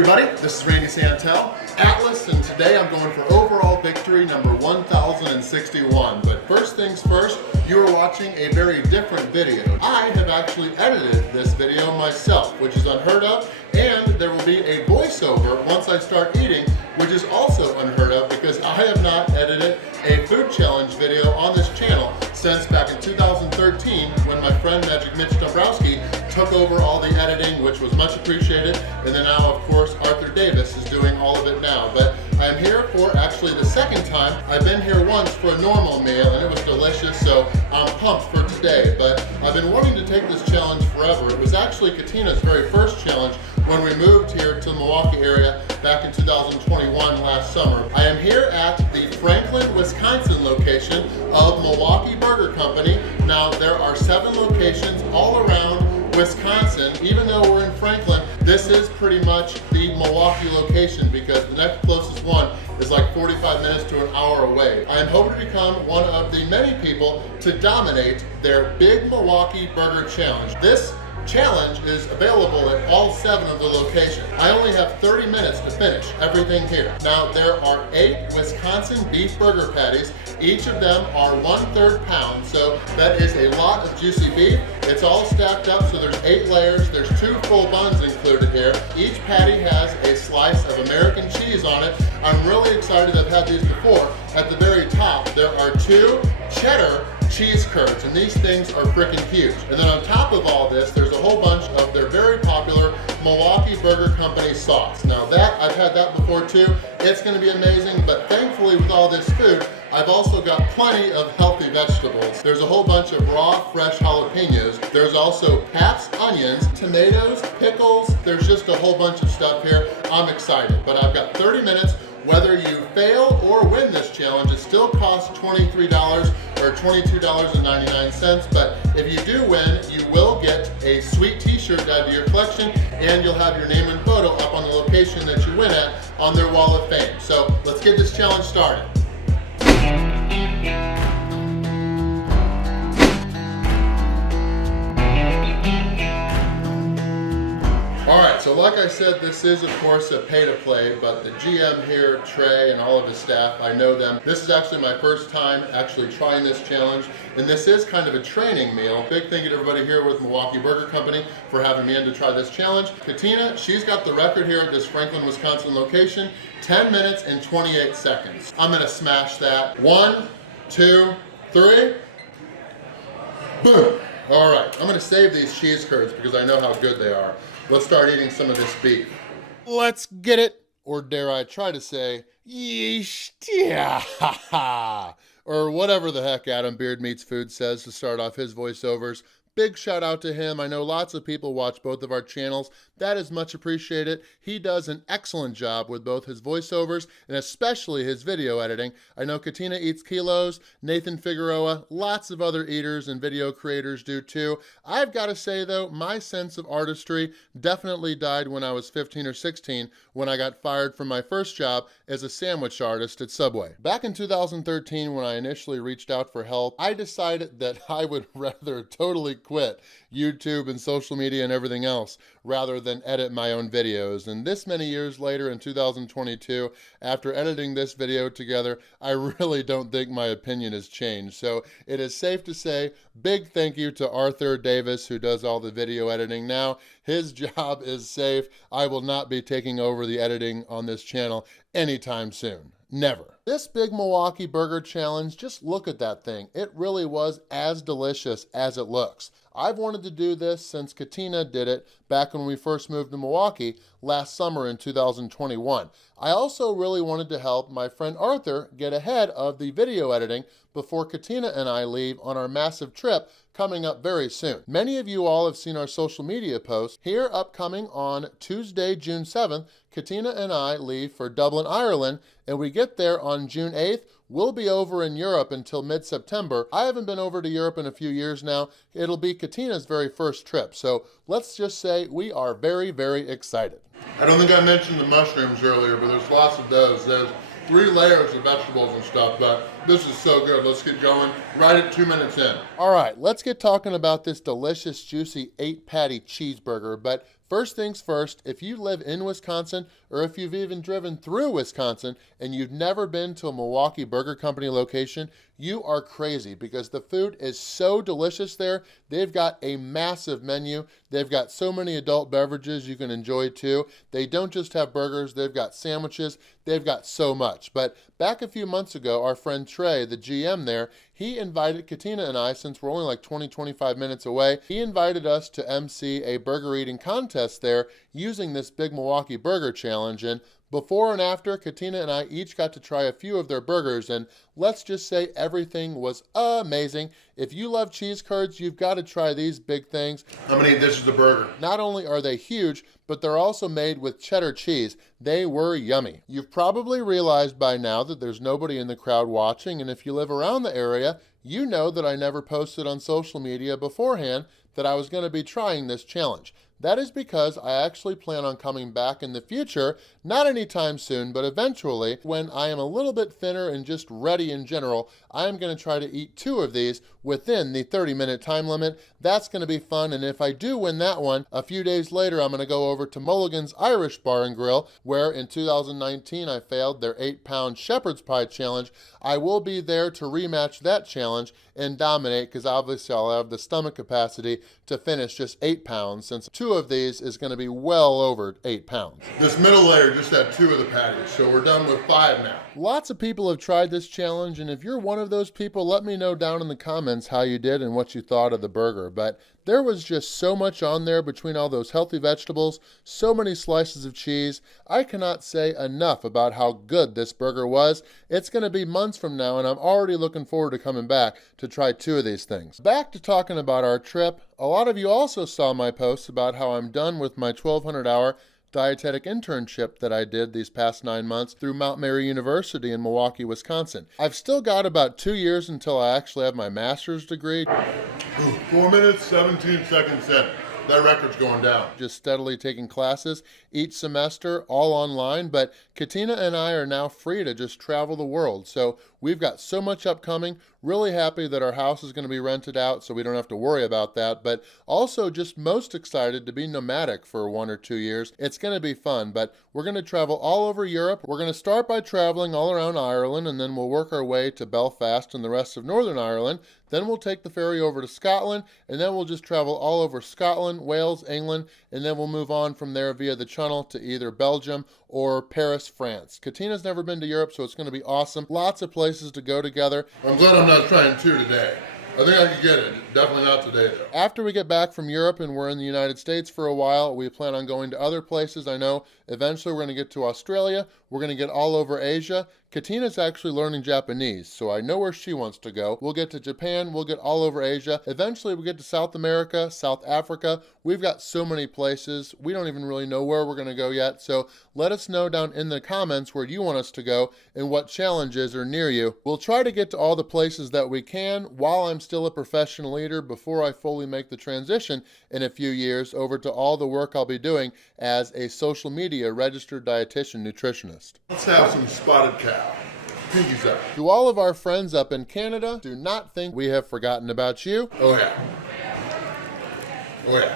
everybody, this is Randy Santel, Atlas, and today I'm going for overall victory number 1061. But first things first, you are watching a very different video. I have actually edited this video myself, which is unheard of, and there will be a voiceover once I start eating, which is also unheard of because I have not edited a food challenge video on this channel since back in 2013 when my friend Magic Mitch Dombrowski took over all the editing, which was much appreciated, and then now of course Arthur Davis is doing all of it now. But I'm here for actually the second time. I've been here once for a normal meal and it was delicious, so I'm pumped for today. But I've been wanting to take this challenge forever. It was actually Katina's very first challenge when we moved here to the Milwaukee area back in 2021 last summer. I am here at the Franklin, Wisconsin location of Milwaukee Burger Company. Now there are 7 locations all around Wisconsin. Even though we're in Franklin, this is pretty much the Milwaukee location because the next closest one is like 45 minutes to an hour away. I am hoping to become one of the many people to dominate their Big Milwaukee Burger Challenge. This challenge is available at all 7 of the locations. I only have 30 minutes to finish everything here. Now there are 8 Wisconsin beef burger patties. Each of them are 1/3 pound, so that is a lot of juicy beef. It's all stacked up, so there's 8 layers. There's 2 full buns included here. Each patty has a slice of American cheese on it. I'm really excited. I've had these before. At the very top, there are 2 cheddar cheese curds, and these things are freaking huge. And then on top of all this, there's a whole bunch of their very popular Milwaukee Burger Company sauce. Now that, I've had that before too. It's gonna be amazing, but thankfully with all this food, I've also got plenty of healthy vegetables. There's a whole bunch of raw, fresh jalapenos. There's also Pabst onions, tomatoes, pickles. There's just a whole bunch of stuff here. I'm excited, but I've got 30 minutes. Whether you fail or win this challenge, it still costs $23 or $22.99, but if you do win, you will get a sweet t-shirt to add to your collection, and you'll have your name and photo up on the location that you win at on their wall of fame. So let's get this challenge started. Alright, so like I said, this is of course a pay-to-play, but the GM here, Trey, and all of his staff, I know them. This is actually my first time actually trying this challenge, and this is kind of a training meal. Big thank you to everybody here with Milwaukee Burger Company for having me in to try this challenge. Katina, she's got the record here at this Franklin, Wisconsin location, 10 minutes and 28 seconds. I'm gonna smash that. 1, 2, 3. Boom. All right, I'm gonna save these cheese curds because I know how good they are. Let's start eating some of this beef. Let's get it, or dare I try to say, yeesh, yeah, ha ha, or whatever the heck Adam Beard Meats Food says to start off his voiceovers. Big shout out to him. I know lots of people watch both of our channels. That is much appreciated. He does an excellent job with both his voiceovers and especially his video editing. I know Katina eats kilos, Nathan Figueroa, lots of other eaters and video creators do too. I've got to say though, my sense of artistry definitely died when I was 15 or 16 when I got fired from my first job as a sandwich artist at Subway. Back in 2013 when I initially reached out for help, I decided that I would rather totally quit YouTube and social media and everything else rather than edit my own videos. And this many years later in 2022, after editing this video together, I really don't think my opinion has changed. So it is safe to say, big thank you to Arthur Davis who does all the video editing now. His job is safe. I will not be taking over the editing on this channel anytime soon. Never. This Big Milwaukee Burger Challenge, just look at that thing. It really was as delicious as it looks. I've wanted to do this since Katina did it back when we first moved to Milwaukee last summer in 2021. I also really wanted to help my friend Arthur get ahead of the video editing before Katina and I leave on our massive trip coming up very soon. Many of you all have seen our social media posts. Here upcoming on Tuesday, June 7th, Katina and I leave for Dublin, Ireland, and we get there on June 8th. We'll be over in Europe until mid-September. I haven't been over to Europe in a few years now. It'll be Katina's very first trip, so let's just say we are very, very excited. I don't think I mentioned the mushrooms earlier, but there's lots of those. There's 3 layers of vegetables and stuff, but This is so good. Let's get going right at 2 minutes in. All right, let's get talking about this delicious, juicy 8-patty cheeseburger. But first things first, if you live in Wisconsin, or if you've even driven through Wisconsin and you've never been to a Milwaukee Burger Company location, you are crazy because the food is so delicious there. They've got a massive menu. They've got so many adult beverages you can enjoy too. They don't just have burgers, they've got sandwiches, they've got so much. But back a few months ago, our friend Trey, the GM there, he invited Katina and I, since we're only like 20-25 minutes away, he invited us to MC a burger eating contest there using this Big Milwaukee Burger Challenge. And before and after, Katina and I each got to try a few of their burgers, and let's just say everything was amazing. If you love cheese curds, you've got to try these big things. How many dishes a burger? Not only are they huge, but they're also made with cheddar cheese. They were yummy. You've probably realized by now that there's nobody in the crowd watching, and if you live around the area, you know that I never posted on social media beforehand that I was going to be trying this challenge. That is because I actually plan on coming back in the future, not anytime soon, but eventually, when I am a little bit thinner and just ready in general. I am going to try to eat 2 of these within the 30-minute time limit. That's going to be fun, and if I do win that one, a few days later I'm going to go over to Mulligan's Irish Bar and Grill, where in 2019 I failed their 8-pound shepherd's pie challenge. I will be there to rematch that challenge and dominate, because obviously I'll have the stomach capacity to finish just 8 pounds, since 2 of these is going to be well over 8 pounds. This middle layer just had 2 of the patties, so we're done with 5 now. Lots of people have tried this challenge, and if you're one of those people, let me know down in the comments how you did and what you thought of the burger. But there was just so much on there between all those healthy vegetables, so many slices of cheese. I cannot say enough about how good this burger was. It's going to be months from now, and I'm already looking forward to coming back to try 2 of these things. Back to talking about our trip. A lot of you also saw my posts about how I'm done with my 1,200-hour dietetic internship that I did these past 9 months through Mount Mary University in Milwaukee, Wisconsin. I've still got about 2 years until I actually have my master's degree. 4 minutes, 17 seconds in. That record's going down. Just steadily taking classes each semester, all online, but Katina and I are now free to just travel the world. So we've got so much upcoming. Really happy that our house is going to be rented out, so we don't have to worry about that, but also just most excited to be nomadic for 1 or 2 years. It's going to be fun, but we're going to travel all over Europe. We're going to start by traveling all around Ireland, and then we'll work our way to Belfast and the rest of Northern Ireland. Then we'll take the ferry over to Scotland, and then we'll just travel all over Scotland, Wales, England, and then we'll move on from there via the Channel to either Belgium or Paris, France. Katina's never been to Europe, so it's going to be awesome. Lots of places to go together. I'm glad I'm not trying 2 today. I think I could get it. Definitely not today, though. After we get back from Europe and we're in the United States for a while, we plan on going to other places. I know eventually we're going to get to Australia. We're going to get all over Asia. Katina's actually learning Japanese, so I know where she wants to go. We'll get to Japan. We'll get all over Asia. Eventually we'll get to South America, South Africa. We've got so many places. We don't even really know where we're going to go yet. So let us know down in the comments where you want us to go and what challenges are near you. We'll try to get to all the places that we can while I'm still a professional eater before I fully make the transition in a few years over to all the work I'll be doing as a social media registered dietitian nutritionist. Let's have some spotted cow. Pinkies up. To all of our friends up in Canada, do not think we have forgotten about you. Oh yeah. Oh yeah.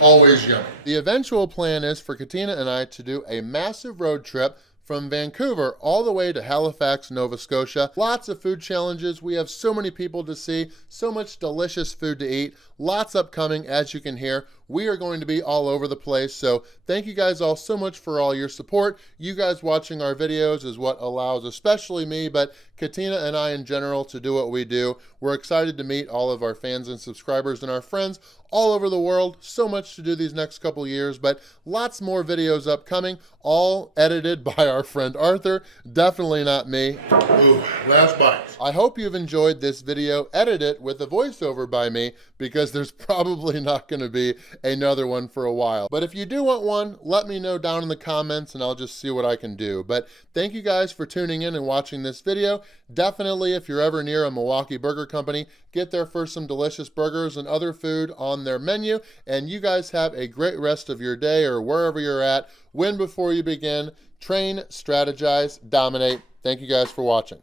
Always yummy. The eventual plan is for Katina and I to do a massive road trip from Vancouver all the way to Halifax, Nova Scotia. Lots of food challenges. We have so many people to see, so much delicious food to eat. Lots upcoming, as you can hear. We are going to be all over the place, so thank you guys all so much for all your support. You guys watching our videos is what allows especially me, but Katina and I in general to do what we do. We're excited to meet all of our fans and subscribers and our friends all over the world. So much to do these next couple years, but lots more videos upcoming, all edited by our friend Arthur. Definitely not me. Ooh, last bites. I hope you've enjoyed this video edited with a voiceover by me, because there's probably not going to be another one for a while. But if you do want one, let me know down in the comments and I'll just see what I can do. But thank you guys for tuning in and watching this video. Definitely, if you're ever near a Milwaukee Burger Company, get there for some delicious burgers and other food on their menu. And you guys have a great rest of your day or wherever you're at. Win before you begin. Train, strategize, dominate. Thank you guys for watching.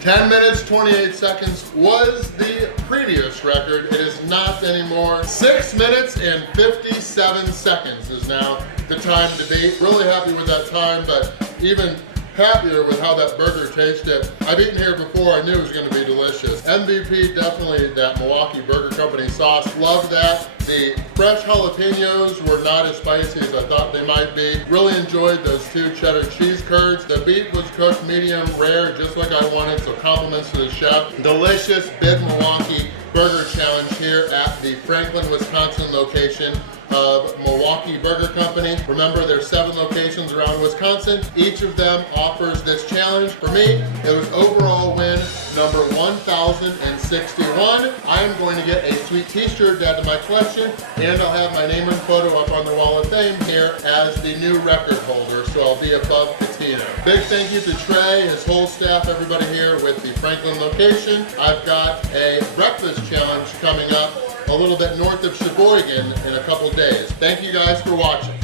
10 minutes, 28 seconds was the previous record. It is not anymore. 6 minutes and 57 seconds is now the time to beat. Really happy with that time, but even happier with how that burger tasted. I've eaten here before, I knew it was gonna be delicious. MVP, definitely that Milwaukee Burger Company sauce. Love that. The fresh jalapenos were not as spicy as I thought they might be. Really enjoyed those 2 cheddar cheese curds. The beef was cooked medium rare, just like I wanted, so compliments to the chef. Delicious Big Milwaukee Burger Challenge here at the Franklin, Wisconsin location of Milwaukee Burger Company. Remember, there's 7 locations around Wisconsin. Each of them offers this challenge. For me, it was overall win number 1061. I am going to get a sweet t-shirt to add to my collection, and I'll have my name and photo up on the wall of fame here as the new record holder, so I'll be above Patino. Big thank you to Trey, his whole staff, everybody here with the Franklin location. I've got a breakfast challenge coming up a little bit north of Sheboygan in a couple days. Thank you guys for watching.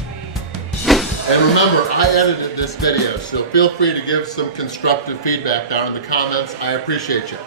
And remember, I edited this video, so feel free to give some constructive feedback down in the comments. I appreciate you.